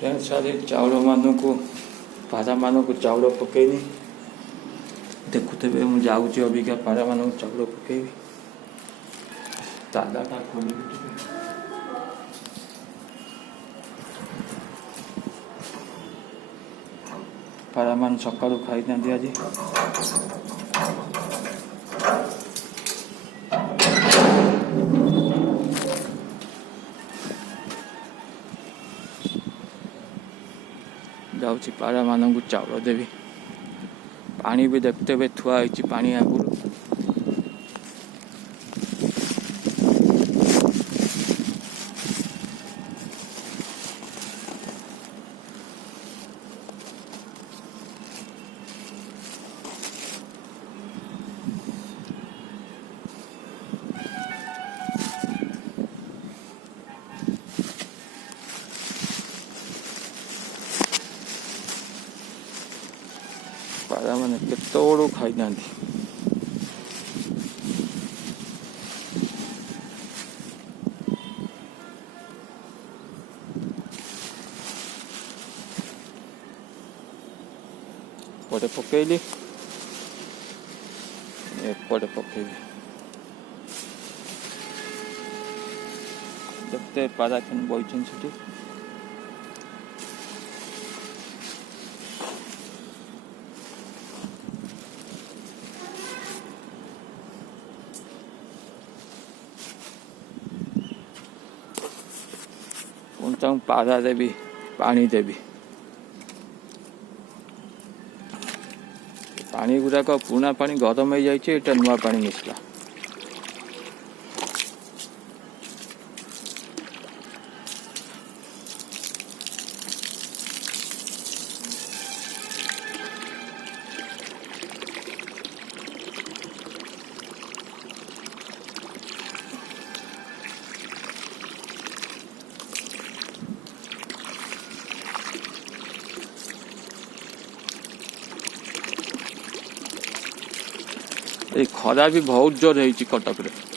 Friends आज चाउल मान को पारा मान को चाउल पकईनी देखुवे मुझे अबिका पारा मान चाउल पकईबी तालाटा खोल पारा मान सका खाई ना आज जाऊँगी पारा मान को चाउल देवी पानी भी देखते हुए थुआई पानी आगुरी पारा मैंने केतोड़ खाई ना पटे पकईली पटे पकईली देखते पारा खन बही से पारा देवी पानी देवी पानी गुड़ाक पुराना पानी गरम हो जाए नुआ पानी मिसला खरा भी बहुत जोर है कटक रे।